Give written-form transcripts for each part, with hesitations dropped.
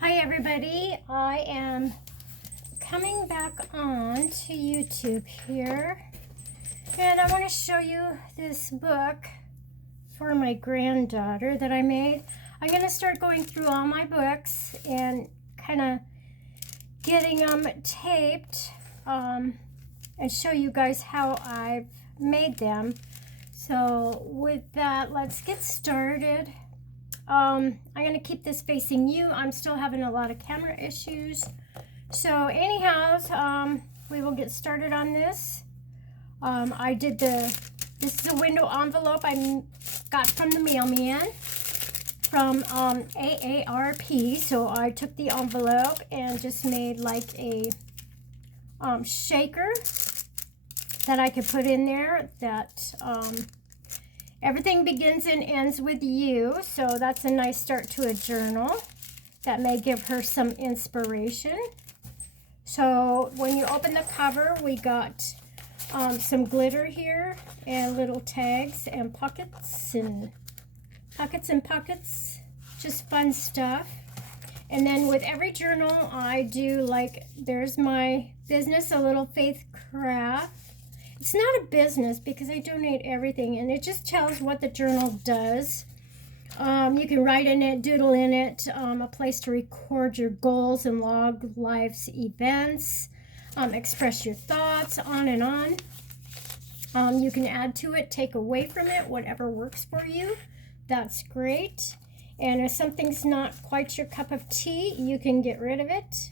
Hi everybody, I am coming back on to YouTube here, and I want to show you this book for my granddaughter that I made. I'm going to start going through all my books and kind of getting them taped and show you guys how I've made them. So with that, let's get started. I'm going to keep this facing you. I'm still having a lot of camera issues. So anyhow, we will get started on this. This is a window envelope I got from the mailman from AARP. So I took the envelope and just made like a shaker that I could put in there that everything begins and ends with you, so that's a nice start to a journal. That may give her some inspiration. So when you open the cover, we got some glitter here and little tags and pockets and pockets, just fun stuff. And then with every journal, I do like, there's my business, a little faith craft. It's not a business because I donate everything, and it just tells what the journal does. You can write in it, doodle in it, a place to record your goals and log life's events, express your thoughts, on and on. You can add to it, take away from it, whatever works for you. That's great. And if something's not quite your cup of tea, you can get rid of it.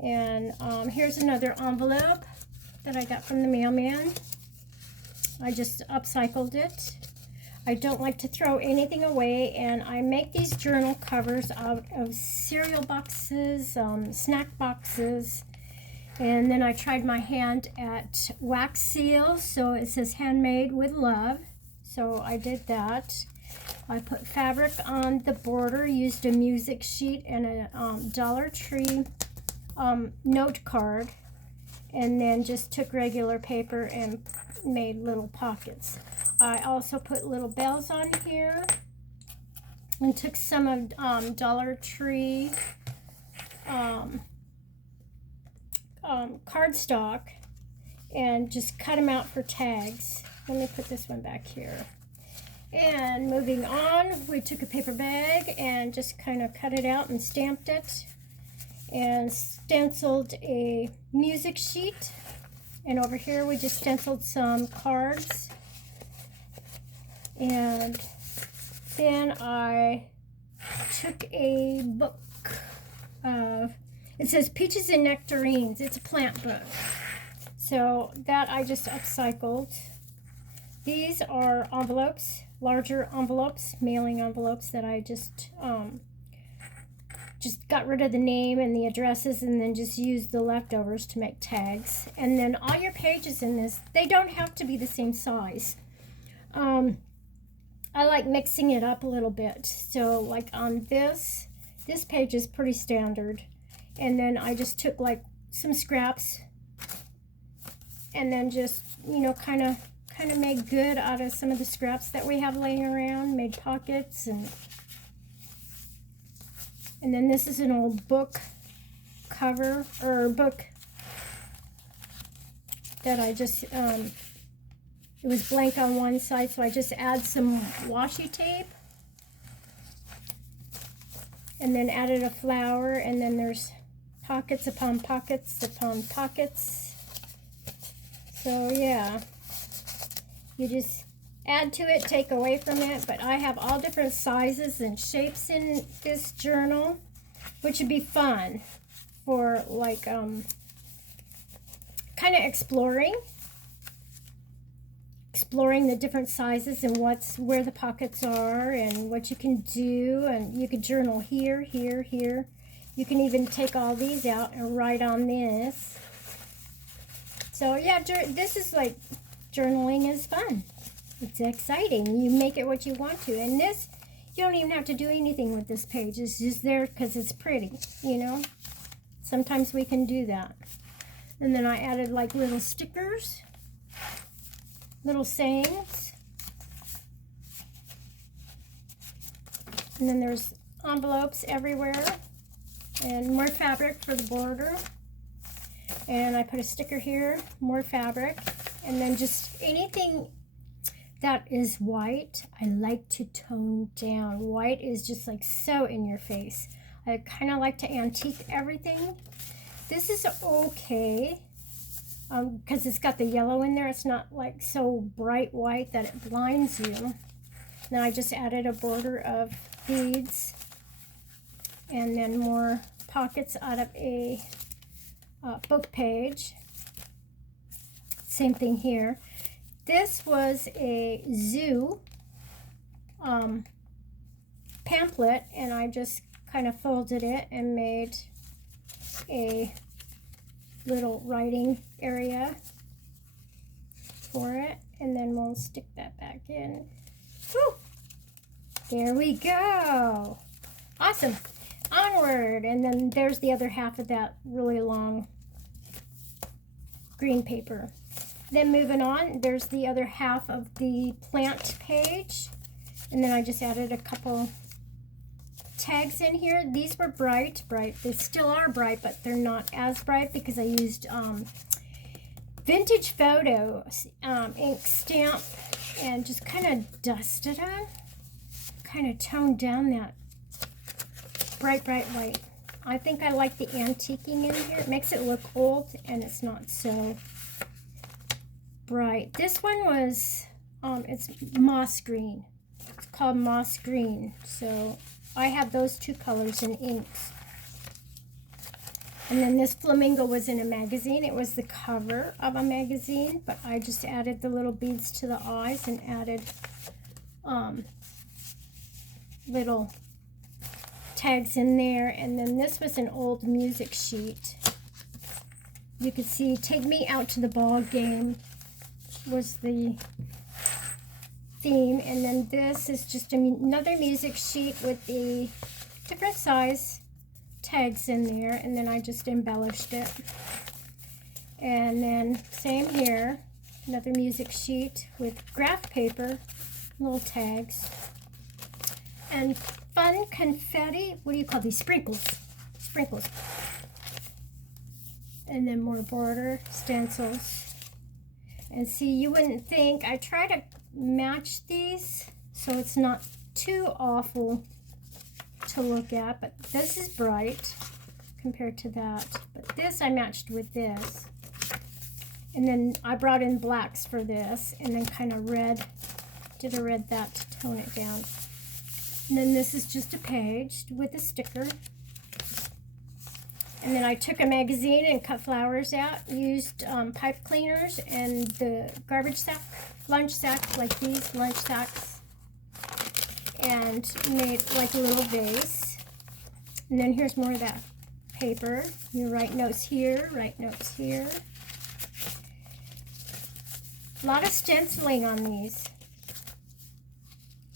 And here's another envelope that I got from the mailman. I just upcycled it. I don't like to throw anything away, and I make these journal covers out of cereal boxes, snack boxes, and then I tried my hand at wax seals, so it says handmade with love, so I did that. I put fabric on the border, used a music sheet and a Dollar Tree note card, and then just took regular paper and made little pockets. I also put little bells on here and took some of Dollar Tree cardstock and just cut them out for tags. Let me put this one back here. And moving on, we took a paper bag and just kind of cut it out and stamped it, and stenciled a music sheet, and over here we just stenciled some cards. And then I took a book of, it says Peaches and Nectarines. It's a plant book, so that I just upcycled. These are envelopes, larger envelopes, mailing envelopes that I just got rid of the name and the addresses, and then just used the leftovers to make tags. And then all your pages in this, they don't have to be the same size. I like mixing it up a little bit. So like on this page is pretty standard, and then I just took like some scraps and then just, you know, kind of made good out of some of the scraps that we have laying around, made pockets. And then this is an old book cover, or book that I just, it was blank on one side, so I just add some washi tape. And then added a flower, and then there's pockets upon pockets upon pockets. So yeah, you just add to it, take away from it. But I have all different sizes and shapes in this journal, which would be fun for like kind of exploring the different sizes and where the pockets are and what you can do. And you could journal here, here, here. You can even take all these out and write on this. So yeah, this is like, journaling is fun. It's exciting. You make it what you want to. And this, you don't even have to do anything with this page. It's just there because it's pretty, you know. Sometimes we can do that. And then I added like little stickers, little sayings. And then there's envelopes everywhere. And more fabric for the border. And I put a sticker here, more fabric. And then just anything that is white, I like to tone down. White is just like so in your face. I kind of like to antique everything. This is okay because it's got the yellow in there. It's not like so bright white that it blinds you. Now I just added a border of beads and then more pockets out of a book page. Same thing here. This was a zoo pamphlet, and I just kind of folded it and made a little writing area for it, and then we'll stick that back in. Whew. There we go. Awesome. Onward. And then there's the other half of that really long green paper. Then moving on, there's the other half of the plant page, and then I just added a couple tags in here. These were bright. They still are bright, but they're not as bright because I used vintage photo ink stamp and just kind of dusted them, kind of toned down that bright white. I think I like the antiquing in here. It makes it look old and it's not so bright. This one was it's moss green. It's called moss green. So I have those two colors in inks. And then this flamingo was in a magazine. It was the cover of a magazine, but I just added the little beads to the eyes and added little tags in there. And then this was an old music sheet. You could see "Take Me Out to the Ball Game" was the theme, and then this is just another music sheet with the different size tags in there, and then I just embellished it. And then same here, another music sheet with graph paper, little tags, and fun confetti. What do you call these? Sprinkles. And then more border stencils. And see, you wouldn't think, I try to match these so it's not too awful to look at, but this is bright compared to that. But this I matched with this. And then I brought in blacks for this, and then kind of red, did a red that to tone it down. And then this is just a page with a sticker. And then I took a magazine and cut flowers out, used pipe cleaners and the garbage sack, lunch sack, like these lunch sacks, and made like a little vase. And then here's more of that paper. You write notes here, write notes here. A lot of stenciling on these,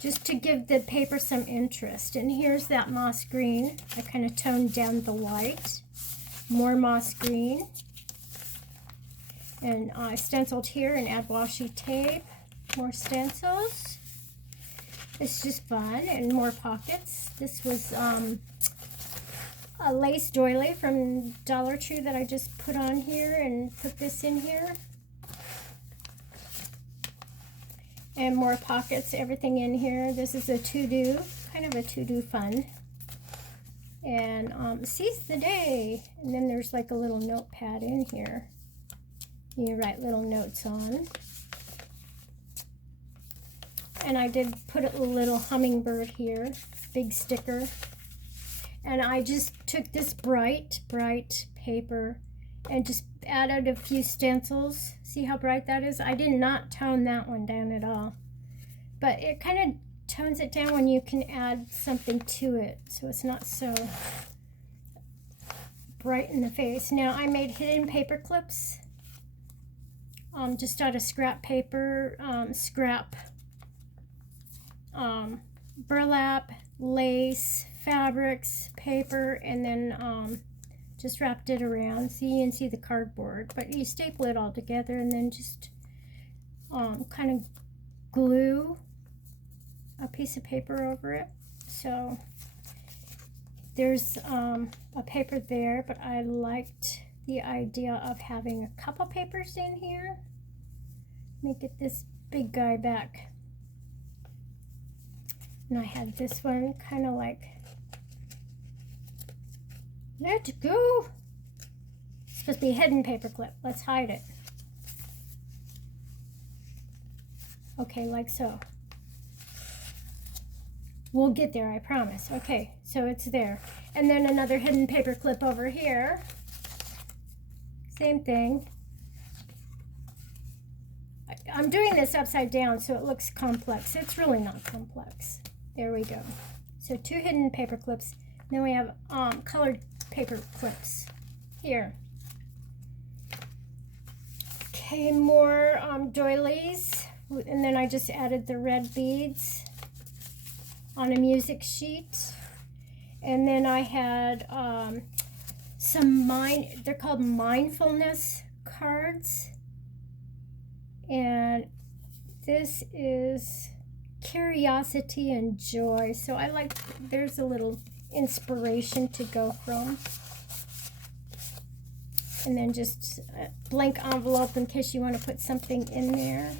just to give the paper some interest. And here's that moss green. I kind of toned down the white. More moss green. And I stenciled here and add washi tape. More stencils. It's just fun. And more pockets. This was a lace doily from Dollar Tree that I just put on here and put this in here. And more pockets, everything in here. This is a to-do, kind of a to-do fun. And seize the day. And then there's like a little notepad in here. You write little notes on. And I did put a little hummingbird here, big sticker. And I just took this bright paper and just added a few stencils. See how bright that is? I did not tone that one down at all. But it kind of tones it down when you can add something to it, so it's not so bright in the face. Now I made hidden paper clips just out of scrap paper, burlap, lace, fabrics, paper, and then just wrapped it around. See, you can see the cardboard, but you staple it all together and then just kind of glue a piece of paper over it. So there's a paper there, but I liked the idea of having a couple papers in here. Let me get this big guy back. And I had this one kind of like, let go. It's supposed to be a hidden paper clip. Let's hide it. Okay, like so. We'll get there, I promise. Okay, so it's there. And then another hidden paper clip over here. Same thing. I'm doing this upside down so it looks complex. It's really not complex. There we go. So 2 hidden paper clips. Then we have colored paper clips here. Okay, more doilies. And then I just added the red beads on a music sheet. And then I had they're called mindfulness cards. And this is curiosity and joy. So I like, there's a little inspiration to go from. And then just a blank envelope in case you want to put something in there.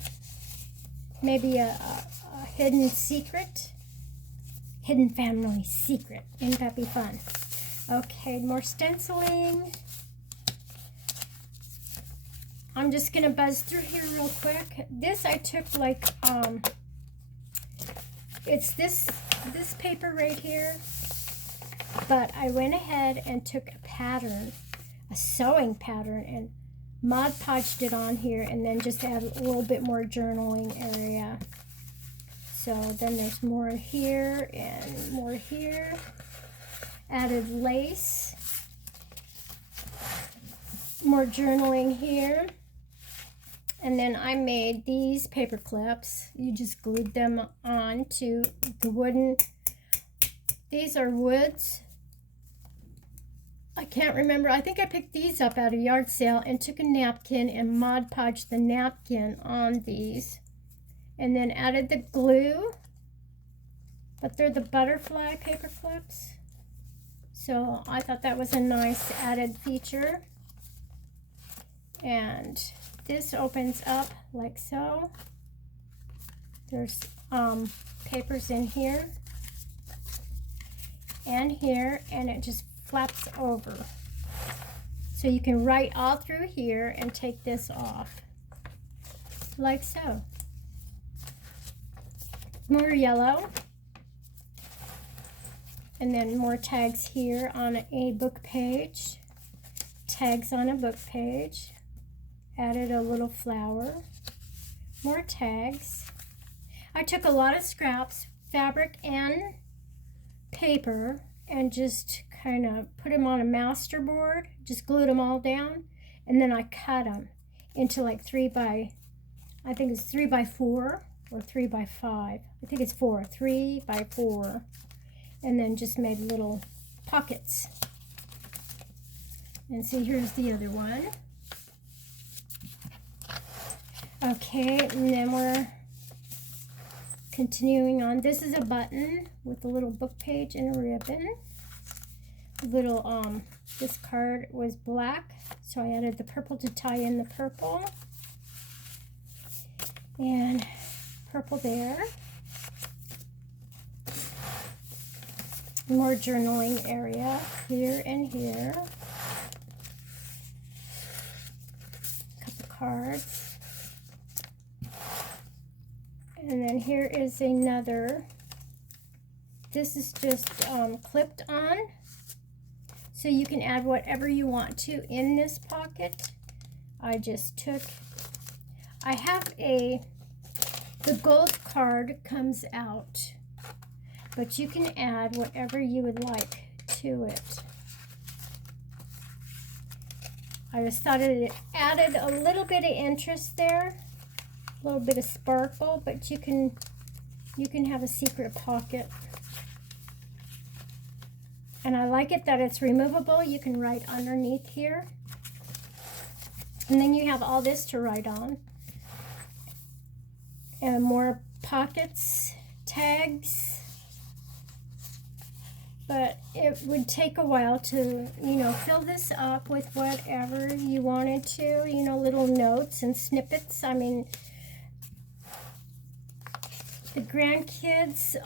Maybe a hidden secret. Hidden family secret. Wouldn't that be fun? Okay, more stenciling. I'm just going to buzz through here real quick. This I took like, it's this paper right here. But I went ahead and took a pattern, a sewing pattern, and Mod Podged it on here, and then just added a little bit more journaling area. So then there's more here and more here. Added lace. More journaling here. And then I made these paper clips. You just glued them on to the wooden. These are woods. I can't remember. I think I picked these up at a yard sale and took a napkin and Mod Podged the napkin on these. And then added the glue. But they're the butterfly paper clips. So I thought that was a nice added feature. And this opens up like so. There's papers in here and here, and it just flaps over. So you can write all through here and take this off, like so. More yellow. And then more tags here on a book page. Tags on a book page. Added a little flower. More tags. I took a lot of scraps, fabric and paper, and just kind of put them on a master board. Just glued them all down. And then I cut them into like 3 by 4 or 3 by 5. I think it's 4. 3 by 4. And then just made little pockets. And see, here's the other one. Okay, and then we're continuing on. This is a button with a little book page and a ribbon. Little, this card was black, so I added the purple to tie in the purple. And purple there. More journaling area here and here. A couple cards. And then here is another. This is just clipped on. So you can add whatever you want to in this pocket. I have the gold card comes out. But you can add whatever you would like to it. I just thought it added a little bit of interest there, a little bit of sparkle, but you can have a secret pocket. And I like it that it's removable. You can write underneath here. And then you have all this to write on. And more pockets, tags. but it would take a while to, you know, fill this up with whatever you wanted to, you know, little notes and snippets. I mean, the grandkids,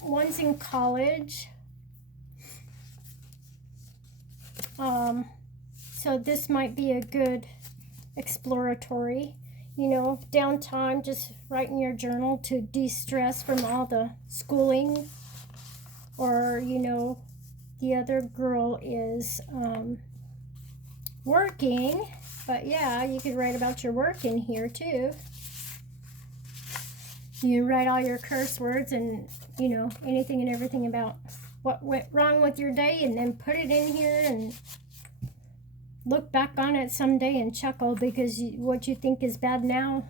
one's in college, so this might be a good exploratory, you know, downtime, just write in your journal to de-stress from all the schooling. Or, you know, the other girl is working, but yeah, you could write about your work in here too. You write all your curse words and, you know, anything and everything about what went wrong with your day, and then put it in here and look back on it someday and chuckle, because what you think is bad now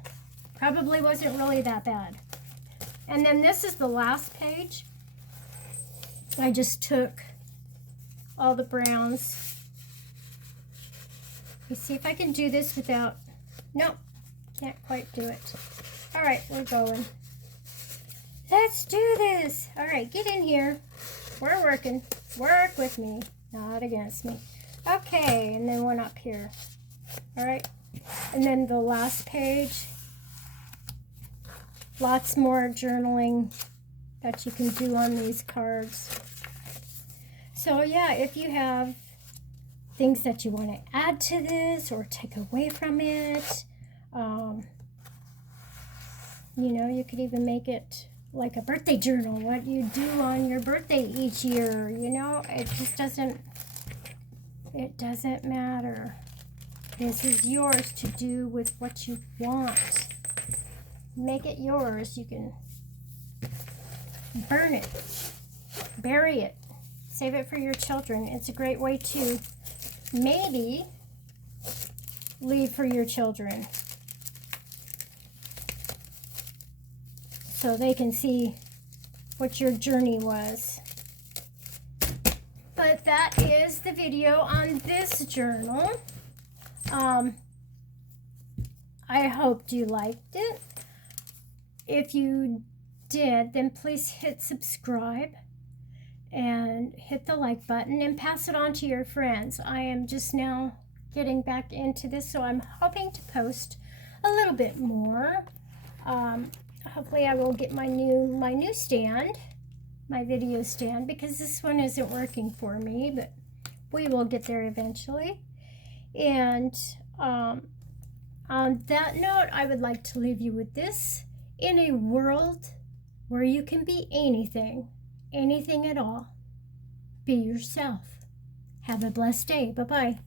probably wasn't really that bad. And then this is the last page. I just took all the browns. Let's see if I can do this without, nope, can't quite do it. All right, we're going. Let's do this. All right, get in here. We're working. Work with me, not against me. Okay, and then one up here. All right, and then the last page. Lots more journaling that you can do on these cards. So yeah, if you have things that you want to add to this or take away from it, you know, you could even make it like a birthday journal, what you do on your birthday each year, you know, it just doesn't matter. This is yours to do with what you want. Make it yours. You can burn it, bury it, save it for your children. It's a great way to maybe leave for your children so they can see what your journey was. But that is the video on this journal. I hoped you liked it. If you did, then please hit subscribe and hit the like button and pass it on to your friends. I am just now getting back into this, so I'm hoping to post a little bit more. Hopefully I will get my new stand, my video stand, because this one isn't working for me, but we will get there eventually. And on that note, I would like to leave you with this. In a world where you can be anything at all, be yourself. Have a blessed day. Bye-bye.